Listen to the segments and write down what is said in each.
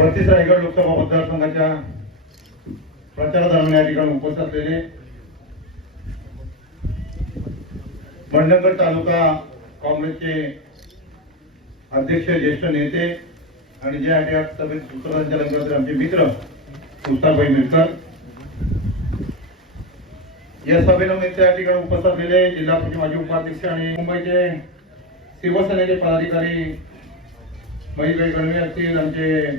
बत्तीस रायगड लोकसभा मतदारसंघाच्या प्रचारादरम्यान या ठिकाणी उपस्थित असलेले मंडणगड तालुका काँग्रेसचे अध्यक्ष ज्येष्ठ नेते आणि जे या सभेत सूत्रसंचालन करतात आमचे मित्र मुस्ताभाई मिरकर या सभेनिमित्त या ठिकाणी उपस्थित असलेले जिल्हा परिषद माजी उपाध्यक्ष आणि मुंबईचे शिवसेनेचे पदाधिकारी महेशभाई गणवे असतील आमचे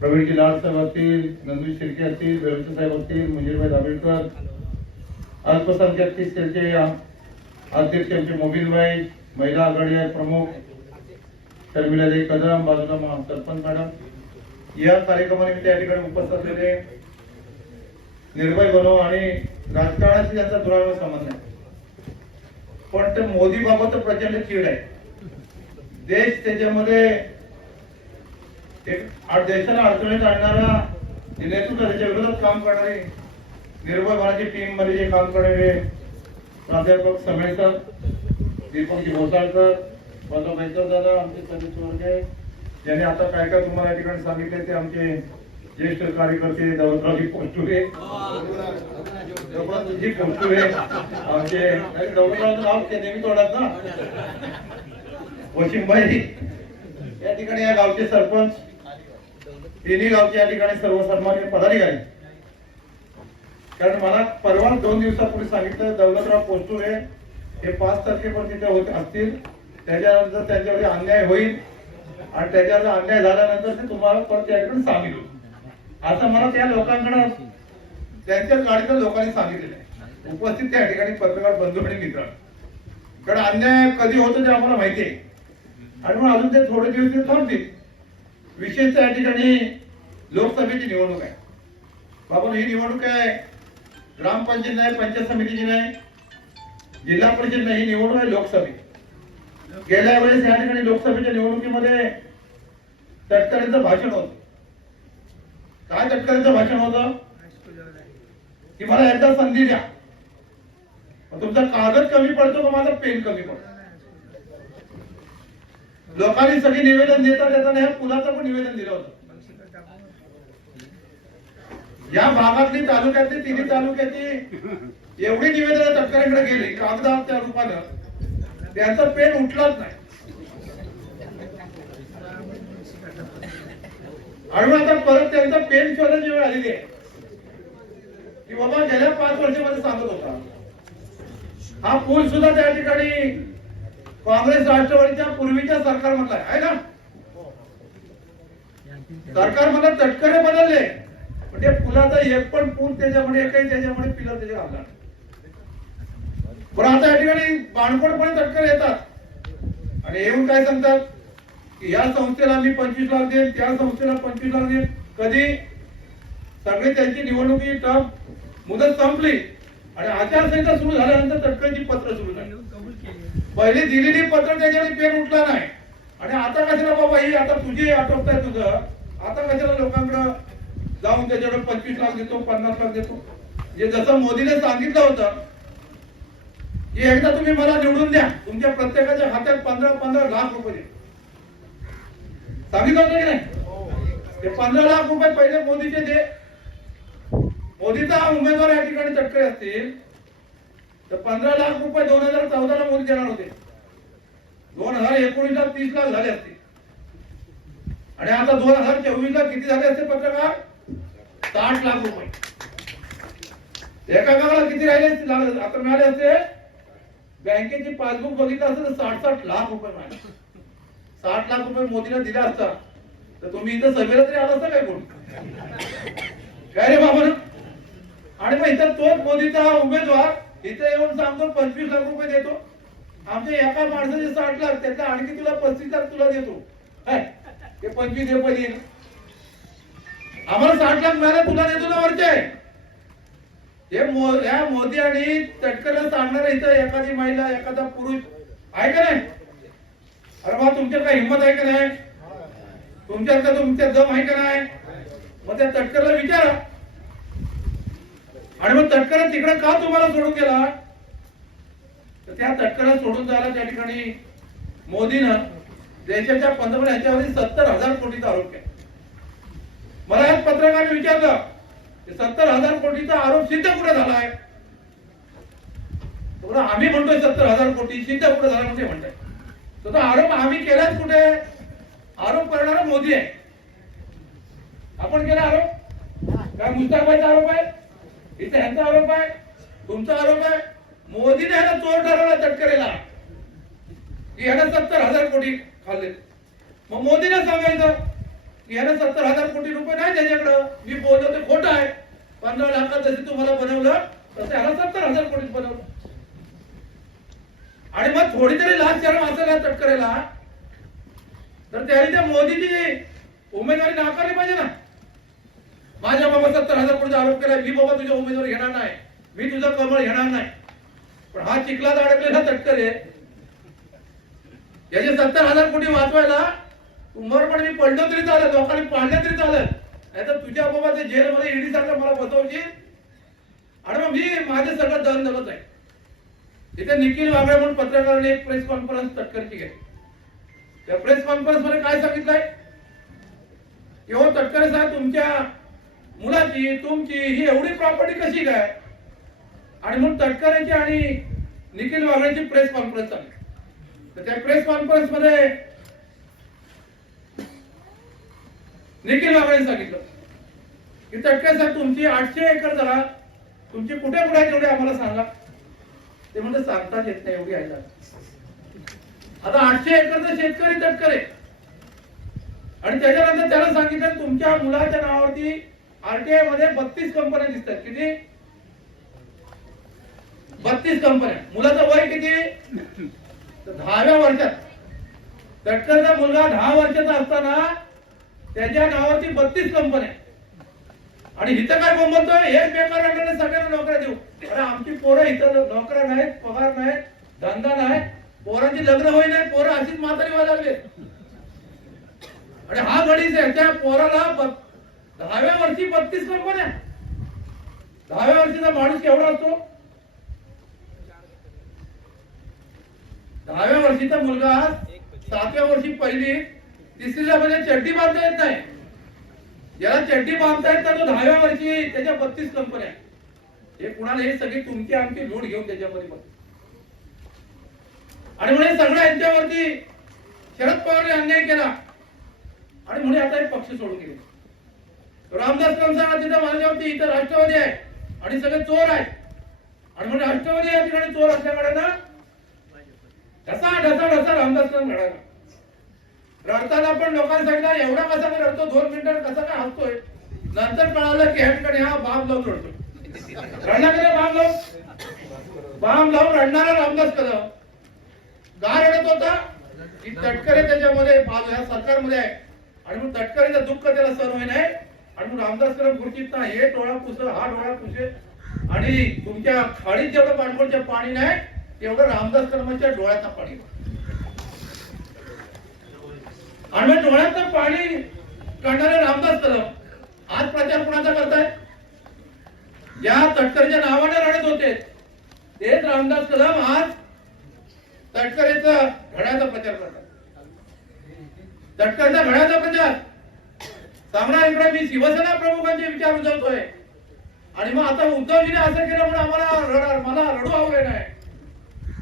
प्रवीणजी लाड साहेब असतील नंदू शिर्के असतील वेळुचे साहेब असतील मुंजीरभाई दाभेळकर अल्पसंख्याक सेलचे अध्यक्ष आमचे मोबिलभाई महिला आघाडी प्रमुख शर्मिलादेवी कदम बाजूला सरपंच मॅडम. या कार्यक्रमानिमित्त या ठिकाणी उपस्थित असलेले निर्भय बनव आणि राजकारणाशी त्यांचा दुरावा संबंध आहे. पण ते मोदी बाबत प्रचंड चीड आहे. देश त्याच्यामध्ये देशाला अडचणीत आणणारा जे नेतृत्व त्याच्या विरोधात काम करणारे निर्भय बनाची टीममध्ये जे काम करणारे प्राध्यापक समेळकर दीपकजी घोसाळकर बंदोबैकर दादा आमचे सदस्य वर्ग आहे. ज्यांनी आता काय काय तुम्हाला या ठिकाणी सांगितले ते आमचे ज्येष्ठ कार्यकर्ते दौलतरावजी पोस्टुरे दौलतरावजी पोस्टुरे आमचे दौलतरावचं नाव ते नेहमी तोडत ना? वशिमबाई या ठिकाणी या गावचे सरपंच तिन्ही गावचे या ठिकाणी सर्वसन्मान्य पदाधिकारी. कारण मला परवा दोन दिवसापूर्वी सांगितलं दौलतराव पोस्टुरे हे पाच तारखेपर्यंत तिथे होत असतील. त्याच्यानंतर त्यांच्यावर अन्याय होईल. आणि त्याच्यावर अन्याय झाल्यानंतर ते तुम्हाला परत त्या ठिकाणी सामील होईल असं मला त्या लोकांकडे त्यांच्या गाडीतल्या लोकांनी सांगितलेलं आहे. उपस्थित त्या ठिकाणी पत्रकार बंधू आणि मित्र. कारण अन्याय कधी होतो ते आम्हाला माहिती आहे. आणि मग अजून ते थोडे दिवस ते थांबतील. विशेषतः या ठिकाणी लोकसभेची निवडणूक आहे. बाबा ही निवडणूक आहे. ग्रामपंचायत नाही पंचायत समितीची नाही जिल्हा परिषद नाही ही निवडणूक आहे लोकसभेची. गेल्या वेळेस या ठिकाणी लोकसभेच्या निवडणुकीमध्ये तटकरेंचं भाषण होत. काय तटकरेंचं भाषण होतं? की मला एकदा संधी द्या. मग तुमचा कागद कमी पडतो का? माझा पेन कमी पडतो. लोकांनी सगळी निवेदन देता देताना ह्या पुलाचं पण निवेदन दिलं होतं. या भागातली तालुक्यातली तिन्ही तालुक्याची एवढी निवेदन तटकऱ्यांकडे गेली कागदार त्या रूपानं. त्यांचं पेन उठलाच नाही. आणि आता परत त्यांचा पेन शोधायची वेळ आलेली आहे. की बाबा गेल्या पाच वर्षामध्ये सांगत होता. हा पूल सुद्धा त्या ठिकाणी काँग्रेस राष्ट्रवादीच्या पूर्वीच्या सरकारमधला आहे ना? सरकार मला तटकरे बदलले. म्हणजे पण पुलाचा एक पण पूल त्याच्यामध्ये एकही त्याच्यामध्ये पिलर त्याच्या घालला पण आता या ठिकाणी बाणकोडपणे तटकरे येतात. आणि येऊन काय सांगतात? की या संस्थेला मी पंचवीस लाख देईन त्या संस्थेला पंचवीस लाख देईन. कधी? सगळे त्यांची निवडणुकी टर्म मुदत संपली. आणि आचारसंहिता सुरू झाल्यानंतर तटकऱ्याची पत्र सुरू झाली. पहिली दिलेली पत्र त्याच्याकडे पेन उठला नाही. आणि आता कशाला बाबा ही आता तुझी आटोपताय तुझं. आता कशाला लोकांकडे जाऊन त्याच्याकडे पंचवीस लाख देतो पन्नास लाख देतो. जे जसं मोदीने सांगितलं होतं की एकदा तुम्ही मला निवडून द्या. तुमच्या प्रत्येकाच्या हातात पंधरा पंधरा लाख रुपये. सांगितलं होतं की नाही? ते पंधरा लाख रुपये पहिले मोदीचे दे मोदीचा उमेदवार या ठिकाणी चटकरे असतील. तर पंधरा लाख रुपये दोन हजार चौदा ला मोदी देणार होते. दोन हजार एकोणीसला तीस लाख झाले असते. आणि आता दोन हजार चोवीस ला किती झाले असते पत्रकार? साठ लाख रुपये. एका गावाला किती राहिले आता मिळाले असते? बँकेची पासबुक बघितलं असतं तर साठ साठ लाख रुपये मिळाले. साठ लाख रुपये मोदीला दिला असता तर तुम्ही इथं सभेला तरी आला असता काय कोण? काय रे बाबा? आणि मग इथं तोच मोदीचा उमेदवार इथे येऊन सांगतो पंचवीस लाख रुपये देतो. आमच्या एका माणसाचे साठ लाख त्यातला आणखी तुला पस्तीस लाख तुला देतो. काय ते पंचवीस हे पहिली. आम्हाला साठ लाख मिळाला तुला देतो ना वरचे. हे मो- या मोदी आणि तटकरला सांगणार इथं एखादी महिला एखादा पुरुष आहे का नाही? अरे बा तुमच्या काय हिंमत आहे का नाही? तुमच्यात का तुमच्या दम आहे का नाही? मग त्या तटकरला विचारा. आणि मग तटकरा तिकडे का तुम्हाला सोडून गेला? तर त्या तटकऱ्या सोडून जायला त्या ठिकाणी मोदीनं देशाच्या पंतप्रधान ह्याच्यावरती सत्तर हजार कोटीचा आरोप केला. मला याच पत्रकाने विचारलं की सत्तर हजार कोटीचा आरोप सिद्ध कुठे झालाय? आहे आम्ही म्हणतोय सत्तर हजार कोटी सिद्ध कुठे झाला म्हणजे म्हणताय. तर तो आरोप आम्ही केलाच कुठे? आरोप करणारा मोदी आहे. आपण केला आरोप? काय मुस्ताबाईचा आरोप आहे? इथे ह्यांचा आरोप आहे तुमचा आरोप आहे. मोदीने ह्याला चोर ठरवला तटकरेला. की ह्यानं सत्तर हजार कोटी खाल्ले. मग मोदीने सांगायचं की ह्यानं सत्तर हजार कोटी रुपये नाही त्याच्याकडं. मी बोललो ते खोटं आहे. पंधरा लाखात जसे तुम्हाला बनवलं तसं ह्याला सत्तर हजार कोटी बनवलं. आणि मग थोडी तरी लाच शरम असेल या तटकरेला तर त्याने त्या मोदीची उमेदवारी नाकारली पाहिजे ना. सत्तर हजार कोटीचा आरोप केला मी बाबा तुझ्या उमेदवार घेणार नाही. मी तुझं कमळ घेणार नाही. पण हा चिखलात अडकलेला तटकर आहे याचे सत्तर हजार कोटी वाचवायला उमर मी पडलो तरी चालत लोकांनी पाडलं तरी चालत नाही तर तुझ्या बाबा ते जेलमध्ये ईडी सारखं मला बसवची आणि मग मी माझे सगळं दहन झालंच आहे. तिथे निखिल वागळे म्हणून पत्रकाराने एक प्रेस कॉन्फरन्स तटकरची घेतली त्या प्रेस कॉन्फरन्समध्ये काय सांगितलंय? एवढं हो, तटकरे साहेब तुमच्या मुलाची तुमची ही एवढी प्रॉपर्टी कशी काय? आणि म्हणून तटकरेची आणि निखिल वागळेची प्रेस कॉन्फरन्स झाली तर त्या प्रेस कॉन्फरन्समध्ये निखिल वागळे सांगितलं की तटकरे साहेब तुमची आठशे एकर जरा तुमची कुठे कुठे आहे तेवढे आम्हाला सांगा. ते म्हणजे सांगताच येत नाही एवढी आहे. आता आठशे एकरचा शेतकरी तटकरे. आणि त्याच्यानंतर त्याला सांगितलं तुमच्या मुलाच्या नावावरती आरटीआयमध्ये बत्तीस कंपन्या दिसतात. किती? बत्तीस कंपन्या. मुलाचं वय किती? दहाव्या वर्षात. तटकरचा मुलगा दहा वर्षाचा असताना त्याच्या नावाची बत्तीस कंपन्या. आणि इथं काय बोंबलतोय हे बेकार मंडळाने सगळ्यांना नोकऱ्या देऊ. अरे आमची पोरं इथं नोकऱ्या नाहीत पगार नाहीत धंदा नाही पोरांची लग्न होई नाही पोरं अशीच म्हातारी व्हायला लागले आणि हा गडीच आहे त्या पोराला ब- दहाव्या वर्षी बत्तीस कंपन्या दहाव्या वर्षीचा माणूस केवढा असतो? दहाव्या वर्षीचा मुलगा सातव्या वर्षी पहिली तिसरीला म्हणजे चड्डी बांधता येत नाही. ज्याला चड्डी बांधता येत नाही तो दहाव्या वर्षी त्याच्या बत्तीस कंपन्या हे कुणाला हे सगळी तुमची आमची लूट घेऊन त्याच्यामध्ये बघ आणि म्हणे सगळं यांच्यावरती शरद पवारने अन्याय केला. आणि म्हणे आता हे पक्ष सोडून गेले. रामदास कंसाळा तिथं माझ्यावरती इथं राष्ट्रवादी आहे. आणि सगळे चोर आहेत. आणि म्हणजे राष्ट्रवादी या ठिकाणी चोर असल्याकडे ना ढसा ढसा ढसा रामदास कदम घडाला रडताना पण लोकांनी सांगितलं एवढा कसा काय रडतो? दोन मिनिटात कसा काय हसतोय? नंतर कळालं की ह्या ठिकाणी हा बाम लावून रडतो रडण्याकडे बाम लावून बाम लावून रडणारा रामदास कदम. का रडत होता. की तटकरे त्याच्यामध्ये ह्या सरकारमध्ये आहे. आणि मग तटकरेचं दुःख त्याला सर होई नाही आणि मग रामदास कदम खुर्चीत ना हे डोळा पुस हा डोळा पुसे. आणि तुमच्या खाडीत जेवढं पाणकोळचं पाणी नाही तेवढं रामदास कदमाच्या डोळ्याचा पाणी आणि डोळ्याचं पाणी काढणारे रामदास कदम आज प्रचार कुणाचा करताय ज्या तटकरेच्या नावाने रडत होते तेच रामदास कदम आज तटकरेचा घड्याचा प्रचार करतात. तटकरचा घड्याचा प्रचार. सांगणार इकडे मी शिवसेना प्रमुखांचे विचार उजवतोय आणि मग आता उद्धवजीने असं केलं म्हणून आम्हाला रडा मला रडू आवडे नाही.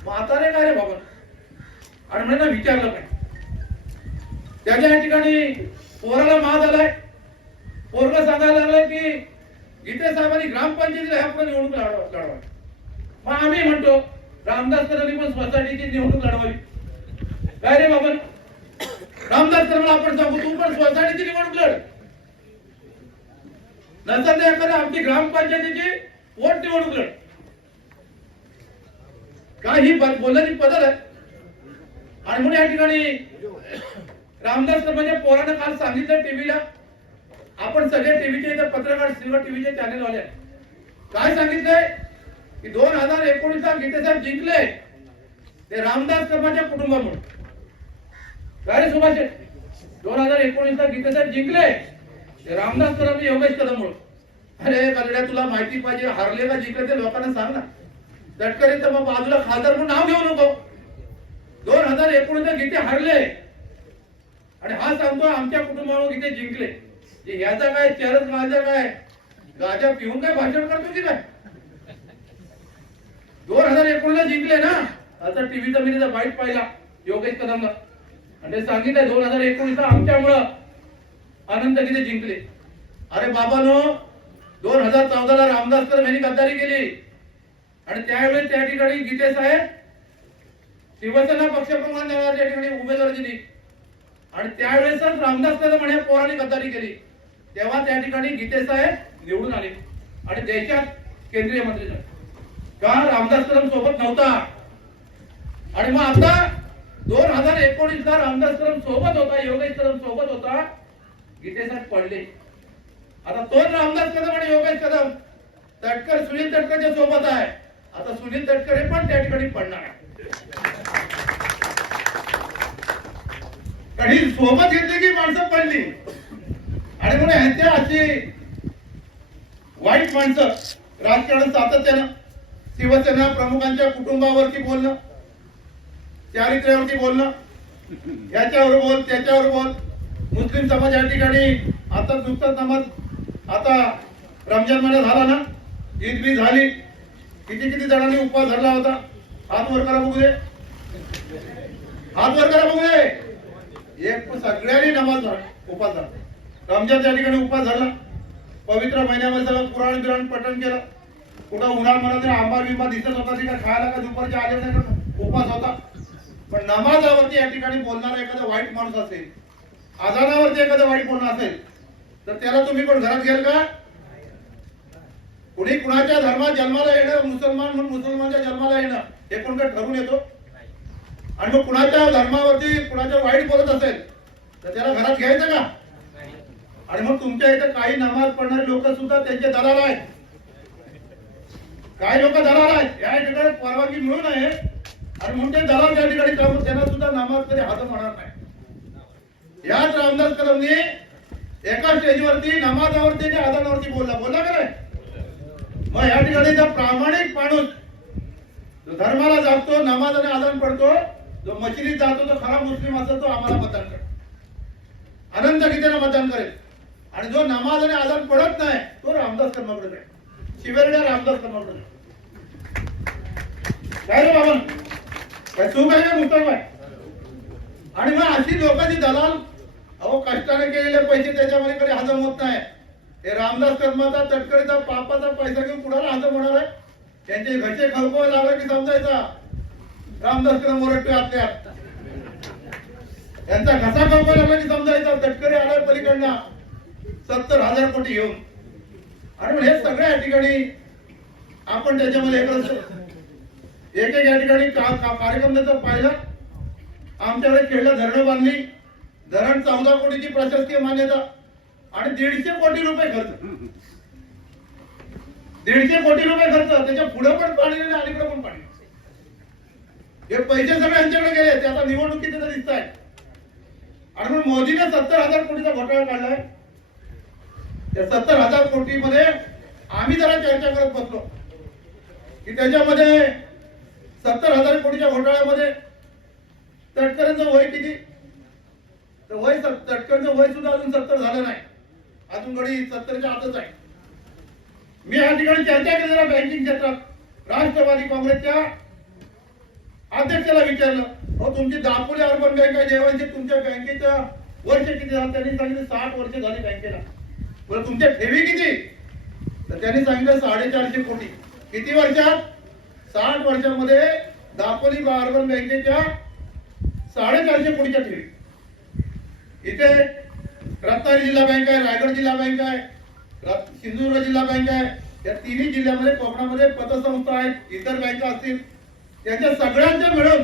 मग आता रे काय रे बाबा? आणि म्हणजे विचारलं नाही. त्याच्या या ठिकाणी पोराला माज आलाय. पोरग सांगायला लागलाय की गीते साहेबांनी ग्रामपंचायतीला ह्या पण निवडणूक लढवा लढवा मग आम्ही म्हणतो रामदास कदमनी पण सोसायटीची निवडणूक लढवावी. काय रे बाबा? रामदास कदमला आपण सांगू तू पण सोसायटीची निवडणूक लढ. नंतर ते एखाद्या आमची ग्रामपंचायतीची वोट निवडणूक लढ काय ही बोलण्याची पद्धत आहे आणि म्हणून या ठिकाणी रामदास कदमाच्या म्हणजे पोरानं काल सांगितलं टीव्हीला. आपण सगळे टीव्हीचे इथं पत्रकार सिल्वर टीव्हीचे चॅनल वाले काय सांगितलंय? की दोन हजार एकोणीस गीतेसाहेब जिंकले. ते रामदास कर्माच्या कुटुंबामुळे. काय सुभाष? दोन हजार एकोणीस गीतेसाहेब जिंकले. रामदास तर योगेश कदम अरे कलड्या तुला माहिती पाहिजे. हारले का ते लोकांना सांग ना. तटकरी तर मग बाजूला खासदार म्हणून नाव घेऊ नको. दोन हजार एकोणीस गीते हारले. आणि हा सांगतो आमच्या कुटुंबावर गीते जिंकले. याचा काय चरस गाजा काय गाजा पिऊन काय भाषण करतो की काय? दोन हजार एकोणीसला जिंकले ना. आता टीव्हीचा मी त्याचा वाईट पाहिला योगेश कदमला. आणि ते सांगितलं दोन हजार एकोणीसला आमच्यामुळं अनंत गीते जिंकले. अरे बाबानो दोन हजार चौदाला रामदास तर यांनी गद्दारी केली. आणि त्यावेळेस त्या ठिकाणी गीते साहेब शिवसेना पक्षप्रमुख त्या ठिकाणी उमेदवारी दिली. आणि त्यावेळेसच रामदास तर म्हणे पोरांनी गद्दारी केली. तेव्हा त्या ठिकाणी गीते साहेब निवडून आले. आणि देशात केंद्रीय मंत्री झाले. का? रामदास कदम सोबत नव्हता. आणि मग आता दोन हजार एकोणीस ला रामदास कदम सोबत होता योगेश कदम सोबत होता. गीते पडले. आता तोच रामदास कदम आणि योगेश कदम. तटकर सुनील तटकरच्या सोबत आहे. आता सुनील तटकर हे पण त्या ठिकाणी पडणार आहे. कधी सोबत घेतली की माणसं पडली. आणि म्हणून ह्यांच्या अशी वाईट माणसं राजकारण सातत्यानं शिवसेना प्रमुखांच्या कुटुंबावरती बोलणं चारित्र्यावरती बोलणं याच्यावर बोल त्याच्यावर बोल. मुस्लिम समाज या ठिकाणी आता नुकताच नमाज आता रमजान महिना झाला ना? ईद बी झाली. किती किती जणांनी उपवास धरला होता? हात वर करा बघू दे. हात वर करा बघू दे. एक सगळ्यांनी नमाज झाला उपवास झाला रमजान त्या ठिकाणी उपवास झाला पवित्र महिन्यामध्ये सगळं पुराण बिराण पठण केलं. कुठं उन्हाळ म्हणा आंबा बिंबा दिसत होता तिकडे खायला का दुपारच्या आले नाही उपवास होता. पण नमाजावरती या ठिकाणी बोलणारा एखादा वाईट माणूस असेल आजानावरती एखादं वाईट बोलणं असेल तर त्याला तुम्ही कोण घरात घ्याल का? कुणी कुणाच्या धर्मात जन्माला येणं मुसलमान म्हणून मुसलमानच्या जन्माला येणं हे कोण काय ठरवून येतो? आणि मग कुणाच्या धर्मावरती कुणाच्या वाईट बोलत असेल तर त्याला घरात घ्यायचं का? आणि मग तुमच्या इथं काही नमाज पडणारे लोक सुद्धा त्यांचे दलाल आहेत. काही लोक दलाल आहेत. या ठिकाणी परवानगी मिळू नये. आणि म्हणून ते दलाल त्या ठिकाणी त्यांना सुद्धा नमाज तरी हात होणार नाही. याच रामदास कदमनी एका स्टेजवरती नमाजावरती आणि आदानावरती बोलला. बोलला का नाही? मग या ठिकाणी जो प्रामाणिक माणूस जो धर्माला जातो नमाज आणि आदान पडतो जो मशिदीत जातो तो खरा मुस्लिम असतो तो आम्हाला मतदान करतो अनंत गीतेला मतदान करेल. आणि जो नमाज आणि आदान पडत नाही तो रामदास कर्माकडे जाईल शिवेरड्या रामदास कर्माकडे जाईल काय रे बाबा. काय चूक आहे आणि मग अशी लोकांची दलाल अहो कष्टाने केलेले पैसे त्याच्यामध्ये कधी हजम होत नाही. हे रामदास कर्माचा तटकरीचा पापाचा पैसा घेऊन कुणाला हजम होणार आहे? त्यांचे घरचे खळखळ लागले की समजायचा? रामदास कर्म ओरडतोय आपल्या त्यांचा घसा खळखळ लागला की समजायचा? तटकरी आलाय पलीकडनं. सत्तर हजार कोटी घेऊन. आणि मग हे सगळ्या या ठिकाणी आपण त्याच्यामध्ये एक एक या ठिकाणी का- कार्यक्रम त्याचा पाहिला? आमच्याकडे खेळलं धरणं बांधली. धरण चौदा कोटीची प्रशासकीय मान्यता. आणि दीडशे कोटी रुपये खर्च. दीडशे कोटी रुपये खर्च. त्याच्या पुढे पण पाणी आणि अलीकडे पण पाणी हे पैसे सगळे यांच्याकडे गेले ते आता निवडणुकीत तिथं दिसत आहे आणि मग मोदीने सत्तर हजार कोटीचा घोटाळा काढलाय. त्या सत्तर हजार कोटी मध्ये आम्ही जरा चर्चा करत बसलो. की त्याच्यामध्ये सत्तर हजार कोटीच्या घोटाळ्यामध्ये तटकऱ्यांचं वय किती? तर वय सत- वय सुद्धा अजून सत्तर झालं नाही. अजून घडी सत्तरच्या आतच आहे. मी या ठिकाणी चर्चा केली जरा बँकिंग क्षेत्रात राष्ट्रवादी काँग्रेसच्या अध्यक्षाला विचारलं अहो तुमची दापोली अर्बन बँक आहे जेव्हा तुमच्या बँकेचं वर्ष किती झालं? त्यांनी सांगितलं साठ वर्ष झाली बँकेला बरं तुमच्या ठेवी किती? तर त्यांनी सांगितलं साडेचारशे कोटी. किती वर्षात? साठ वर्षामध्ये दापोली अर्बन बँकेच्या साडेचारशे कोटीच्या ठेवी. इथे रत्नागिरी जिल्हा बँक आहे रायगड जिल्हा बँक आहे सिंधुदुर्ग जिल्हा बँक आहे. या तिन्ही जिल्ह्यामध्ये कोकणामध्ये पतसंस्था आहेत इतर बँका असतील. त्यांच्या सगळ्यांच्या मिळून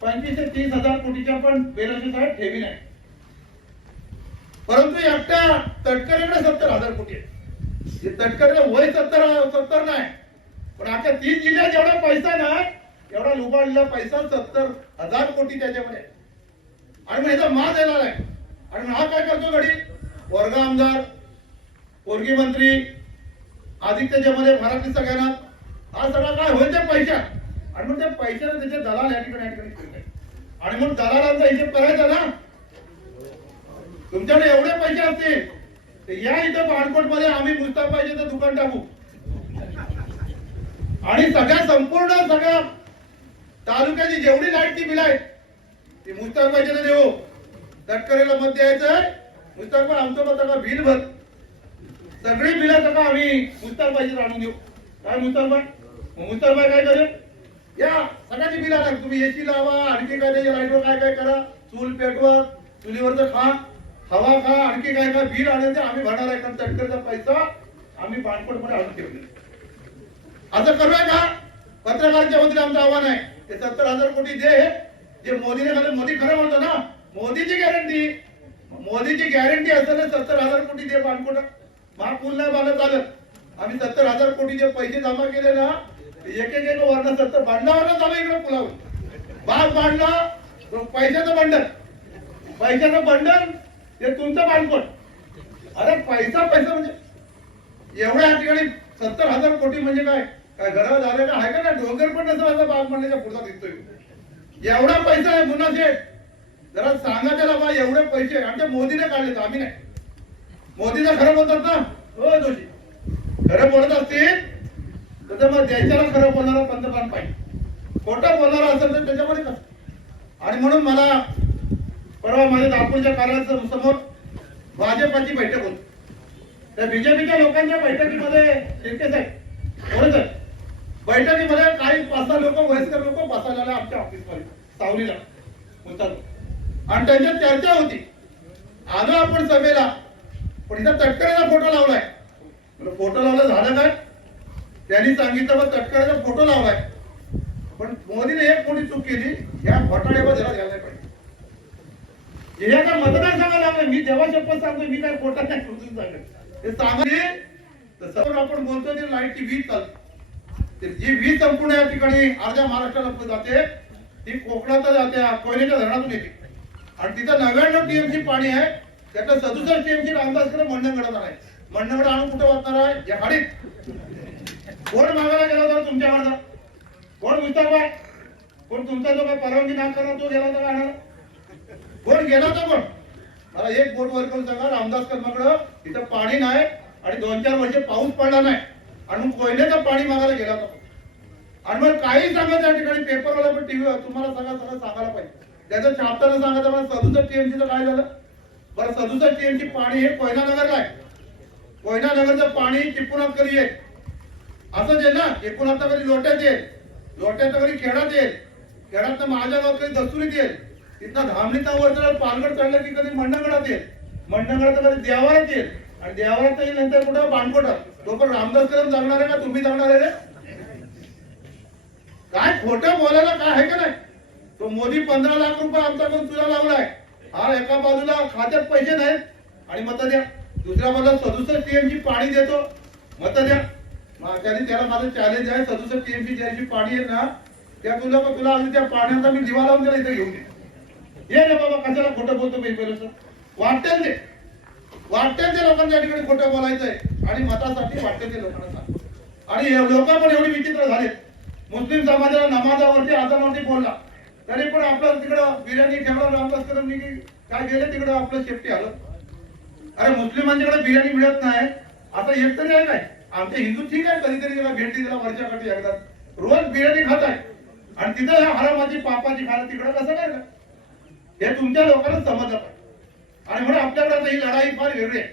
पंचवीस ते तीस हजार कोटीच्या पण बेरोजगार साहेब ठेवी नाही. परंतु एकट्या तटकऱ्याकडे सत्तर हजार कोटी आहे तटकरे वय सत्तर सत्तर नाही. पण आता तीन जिल्ह्यात जेवढा पैसा ना एवढा लुबाडलेला पैसा सत्तर हजार कोटी त्याच्यामध्ये आहे. आणि मग याचा मान देणार आहे. आणि मग हा काय करतो घडी? वर्ग आमदार पोरगी मंत्री आदित्यच्या मध्ये मराठी सगळ्यांना. हा सगळा काय होईल त्या पैशात? आणि मग त्या पैशाने त्याचे दलाल या ठिकाणी या ठिकाणी आणि मग दलालांचा हिशेब करायचा ना? तुमच्याकडे एवढे पैसे असतील तर या इथं बाणकोटमध्ये आम्ही तर दुकान टाकू. आणि सगळ्या संपूर्ण सगळ्या तालुक्याची जेवढी लाइट ती आहेत ती ना देऊ? तटकरेला मत द्यायचं पण आमचं मत का बिल भर. सगळी बिलं का आम्ही मुस्ताफाईचे आणून देऊ. काय मुस्ताफा मग भाई काय करेल? या सगळ्यांनी बिला टाक तुम्ही एसी लावा आणखी काय त्याच्या लाईटवर काय काय करा. चूल पेटवा चुलीवरचं खा हवा खा आणखी काय काय बिल आणायचं ते आम्ही भरणार आहे. कारण तटकरचा पैसा आम्ही बाणकोटमध्ये आणून ठेवले असं करूया का? पत्रकारांच्या वतीने आमचं आव्हान आहे. ते सत्तर हजार कोटी दे जे मोदीने खाल्लं मोदी खरं म्हणतो ना मोदीची गॅरंटी मोदीची गॅरंटी असेल सत्तर हजार कोटी दे बाणकोट महापूल नाही बांधत आलं आम्ही सत्तर हजार कोटी जे पैसे जमा केले ना एक एक एक वर्ण सत्तर भांडणावरच आलं इकडे पुलावर. बाग बांधला पैशाचं बंडल. पैशाचं बंडल हे तुमचं बांधकोट अरे पैसा पैसा म्हणजे एवढ्या ठिकाणी सत्तर हजार कोटी म्हणजे काय? काय घरावर झालं का? आहे का ना डोंगर पण नसं माझा बाग म्हणण्याच्या पुढचा दिसतोय. एवढा पैसा आहे मुन्ना शेठ जरा सांगा त्याला बा एवढे पैसे. आमच्या मोदीने काढले आम्ही नाही. मोदीला खरं बोलतात ना? हो जोशी. खरं बोलत असतील तर मग देशाला खरं बोलणारा पंतप्रधान पाहिजे. खोटं बोलणारा असेल तर त्याच्यामध्ये कसं? आणि म्हणून मला परवा माझ्या नागपूरच्या कार्यालयाच्या समोर भाजपाची बैठक होती. त्या बीजेपीच्या लोकांच्या बैठकीमध्ये शिरके साहेब बरोबर आहे. बैठकीमध्ये काही पाच सहा लोक वयस्कर लोक बसायला आमच्या ऑफिसमध्ये सावलीला. म्हणतात आणि त्यांच्यात चर्चा होती. आलो आपण सभेला. पण इथं तटकरेचा फोटो लावलाय. फोटो लावला झालं काय? त्यांनी सांगितलं मग तटकरेचा फोटो लावलाय. पण मोदीने एक मोठी चूक केली. या घोटाळ्यावर जरा घ्यायला पाहिजे. हे काय मतदार मतदारसंघ लागलाय मी जेव्हा शपथ सांगतो मी काय खोटा नाही सांगत. हे सांगले तर समोर आपण बोलतो ते लाईटची वीज चालते. जी वीज संपूर्ण या ठिकाणी अर्ध्या महाराष्ट्राला जाते ती कोकणात जाते कोयनेच्या धरणातून येते. आणि तिथं नव्याण्णव टीएमसी पाणी आहे त्यातलं सदुसष्ट टीएमसी अंदाज मंडणगडात आहे. मंडणगड आणून कुठं वाचणार आहे? या कोण मागायला गेला होता तुमच्याकडचा कोण मुस्ताफा कोण तुमचा जो काय परवानगी नाकारला तो गेला होता का कोण गेला होता कोण? मला एक बोट वर करून सांगा रामदास कर्माकडं. तिथं पाणी नाही आणि दोन चार वर्ष पाऊस पडला नाही. आणि मग कोयनेचं पाणी मागायला गेला होता आणि मग काही सांगा त्या ठिकाणी पेपरवाला पण टीव्ही तुम्हाला सगळं सगळं सांगायला पाहिजे. त्याचं छापताना सांगायचं मला सदुसष्ट टीएमसीचं काय झालं? बरं सदुसष्ट टीएमसी पाणी हे कोयना नगरला आहे. कोयना नगरचं पाणी चिपळूणात कधी येईल? असंच आहे ना? एकूणात कधी लोट्यात येईल. लोट्यात कधी खेडात येईल. खेडात माझ्या गावात कधी दसुरीत येईल. तिथं धामणीचा वर जर पालगड चढलं की कधी मंडणगडात येईल. मंडणगडात कधी देवाळात येईल. आणि देवाळात येईल नंतर कुठं? बाणकोटात तो पण रामदास कदम जागणार आहे का? तुम्ही जागणार आहे रे? काय खोटं बोलायला काय आहे का नाही? तो मोदी पंधरा लाख रुपये आमच्याकडून तुला लावलाय. हा एका बाजूला खात्यात पैसे नाहीत. आणि मत द्या. दुसऱ्या बाजूला सदुसष्ट टीएमची पाणी देतो. मत द्या. त्याने त्याला माझं चॅलेंज आहे. सदुसष्ट टीएमची ज्याची पाणी आहे ना त्या तुला तुला अगदी त्या पाण्याचा मी दिवा लावून त्याला इथे घेऊन ये रे बाबा कशाला खोटं बोलतो मी पहिलं वाटते ते. वाटते ते लोकांच्या ठिकाणी खोटं बोलायचंय आणि मतासाठी वाटते ते लोकांना आणि लोक पण एवढी विचित्र झालेत. मुस्लिम समाजाला नमाजावरती आजारावरती बोलला. तरी पण आपलं तिकडं बिर्याणी ठेवलं रामदास की काय गेले तिकडं आपलं सेफ्टी आलं? अरे मुस्लिमांच्याकडे बिर्याणी मिळत नाही. आता एक तरी आहे काय? आमचे हिंदू ठीक आहे कधीतरी त्याला भेट दिला वर्षाकाठी एकदा. रोज बिर्याणी खात आहे आणि तिथं ह्या हरामाची पापाची खाणं तिकडं कसं काय? हे तुमच्या लोकांना समजलं पाहिजे. आणि म्हणून आपल्याकडे आता ही लढाई फार वेगळी आहे.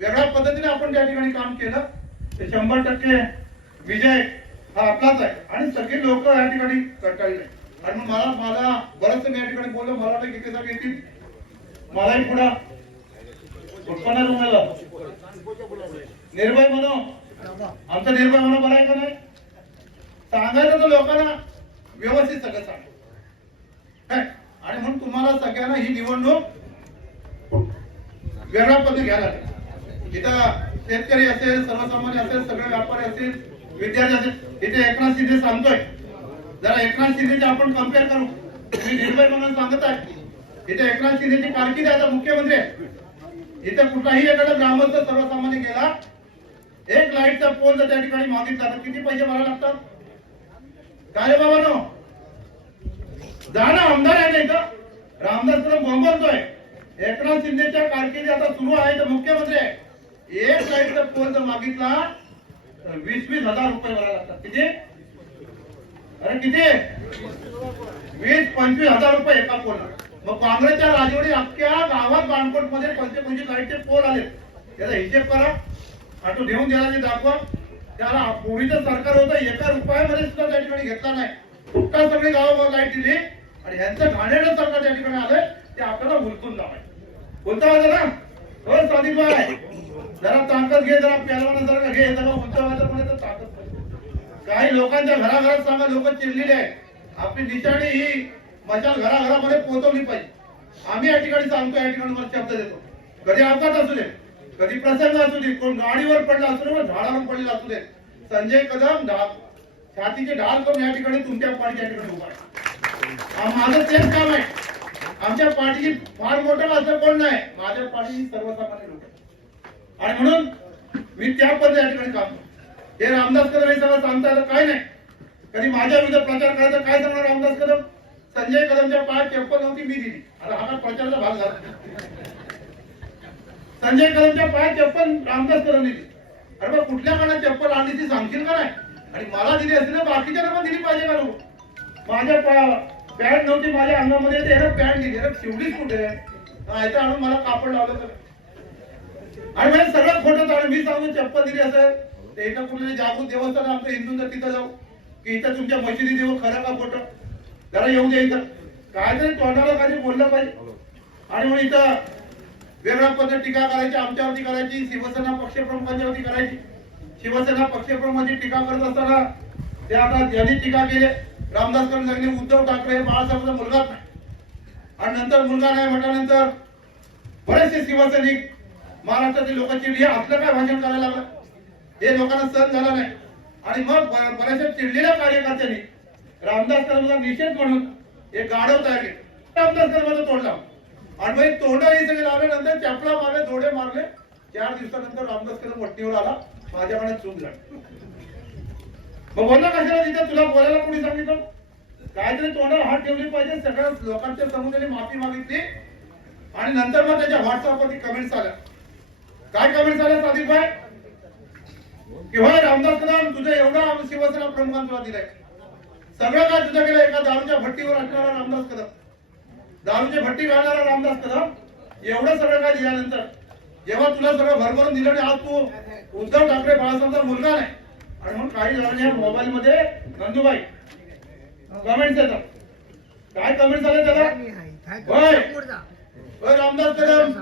वेगळ्या पद्धतीने आपण त्या ठिकाणी काम केलं. ते शंभर टक्के विजय हा आपलाच आहे. आणि सगळे लोक या ठिकाणी कंटाळले आणि मग मला मला बरंच मी या ठिकाणी बोललो मला वाटतं किती सगळे येतील. मलाही पुढं उत्पन्न रुमेला निर्भय म्हणो. आमचा निर्भय म्हणून बरं आहे का नाही? सांगायचं तर लोकांना व्यवस्थित सगळं सांग. आणि म्हणून तुम्हाला सगळ्यांना ही निवडणूक वेगळा पद्धती घ्यायला लागेल. इथं शेतकरी असेल सर्वसामान्य असेल सगळे व्यापारी असतील विद्यार्थी असेल इथे एकनाथ शिंदे सांगतोय. जरा एकनाथ शिंदेचे आपण कंपेअर करू. मी निर्भय म्हणून सांगत आहे इथे एकनाथ शिंदेची कारकीर्द आता मुख्यमंत्री आहे. इथे कुठलाही एखादा ग्रामस्थ सर्वसामान्य गेला एक लाईटचा पोल जर त्या ठिकाणी मागितला तर किती पैसे भरावे लागतात? काय बाबा नो जा ना आमदार आहे ना इथं. रामदास कदम बोंबलतोय एकनाथ शिंदेच्या कारकिर्दी आता सुरू आहे. तर मुख्यमंत्री आहे. एक लाईटचा फोन जर मागितला तर वीस वीस हजार रुपये भरायला लागतात. किती? अरे किती? वीस पंचवीस हजार रुपये एका फोनला. मग काँग्रेसच्या राजवडी अख्ख्या गावात बाणकोटमध्ये पंचवीस लाईटचे पोल आले त्याचा हिशेब करा. आठवून घेऊन द्यायला ते दाखवा. त्याला पूर्वीचं सरकार होतं. एका रुपयामध्ये सुद्धा त्या ठिकाणी घेतला नाही. फुटका सगळी गावावर लाइट दिली? आणि ह्यांचं घाणेरडं सरकार त्या ठिकाणी आलंय. ते आपल्याला उलटून जावाय कोणता वाजता ना? हो स्वाधीन आहे. जरा ताकद घे जरा प्यालवाना जरा घे जरा उंचा वाजता म्हणे तर ताकद काही लोकांच्या घराघरात सांगा लोक चिरलेले आहेत. आपली निशाणी ही मशाल घराघरामध्ये पोहोचवली पाहिजे. आम्ही या ठिकाणी सांगतो या ठिकाणी मला शब्द देतो. कधी अपघात असू दे कधी प्रसंग असू दे कोण गाडीवर पडला असू दे झाडावर पडलेला असू दे संजय कदम छातीचे ढाल करून या ठिकाणी तुमच्या पाठीच्या ठिकाणी उभा आहे. माझं तेच काम आहे. आमच्या पार्टीची फार मोठं माझं कोण नाही? माझ्या पार्टीची सर्वसामान्य लोक. आणि म्हणून मी त्या पद्धती या ठिकाणी काम हे रामदास कदम हे सगळं सांगता येतं काय नाही. कधी माझ्या विरुद्ध प्रचार करायचा काय सांगणार रामदास कदम? संजय कदमच्या पाय चप्पल नव्हती मी दिली. आता हा काय प्रचाराचा भाग झाला. संजय कदमच्या पाय चप्पल रामदास कदम दिली. अरे बा कुठल्या काळात चप्पल आणली ती सांगतील का नाही? आणि मला दिली असेल ना बाकीच्या पण दिली पाहिजे का लोक माझ्या पॅन्ट नव्हती माझ्या अंगामध्ये ते पॅन्ट दिली अरे शिवलीच कुठे आहे? आणून मला कापड लावलं तर. आणि म्हणजे सगळं खोटं चालू मी सांगून चप्पल दिली असं ते इथं कुठे जागृत देवस्थान आमचं हिंदूंचं तिथं जाऊ. की इथं तुमच्या मशिदी देऊ खरं का खोटं? जरा येऊ दे इथं. काय तरी तोंडाला काही बोललं पाहिजे. आणि मग इथं वेगळ्या पद्धत टीका करायची आमच्यावरती करायची शिवसेना पक्षप्रमुखांच्यावरती करायची. शिवसेना पक्षप्रमुखांची टीका करत असताना ते आता ज्यांनी टीका केली रामदास कदम उद्धव ठाकरे हे बाळासाहेबांचा मुलगाच नाही. आणि नंतर मुलगा नाही म्हटल्यानंतर बरेचसे शिवसैनिक महाराष्ट्रातील लोकांची हे आपलं काय भाषण करायला लागलं? हे लोकांना सहन झाला नाही. आणि मग ब- बऱ्याचशा चिडलेल्या कार्यकर्त्यांनी रामदास कर्माचा निषेध म्हणून एक गाढव तयार केले. रामदास कदमाचा तोडला आणि मग तोंड हे सगळे लावल्यानंतर चपला मारले जोडे मारले. चार दिवसानंतर रामदास कदम वट्टीवर आला. माझ्याकडे चूक झाली. मग बोलला कशाला तिथं? तुला बोलायला कोणी सांगितलं? काहीतरी तोंडाला हात ठेवली पाहिजे. सगळ्या लोकांच्या समोर त्याने माफी मागितली. आणि नंतर मग त्याच्या व्हॉट्सअपवरती कमेंट्स आल्या. काय कमेंट्स आल्या सादिक भाई? कि होय रामदास कदम तुझं एवढा शिवसेना प्रमुखांना तुला दिलाय. सगळं काय तुझं केलं एका दारूच्या भट्टीवर असणारा रामदास कदम. दारूची भट्टी घालणारा रामदास कदम. एवढं सगळं काय दिल्यानंतर? जेव्हा तुला सगळं भरभरून दिलं आणि आज तू उद्धव ठाकरे बाळासाहेबांचा मुलगा नाही. आणि म्हणून काही जणांनी मोबाईल मध्ये? नंदूबाई कमेंट्स येतात काय कमेंट्स आले त्याला? होय. रामदास कदम.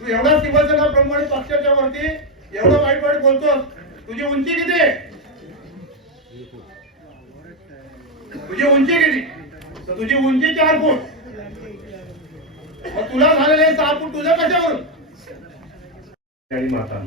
तू एवढा शिवसेना प्रमाणे पक्षाच्या वरती एवढं वाईट वाईट बोलतोस तुझी उंची किती? तुझी उंची किती? तर तुझी उंची चार फूट. मग तुला झालेले सहा फूट तुझं कशावरून? आणि माता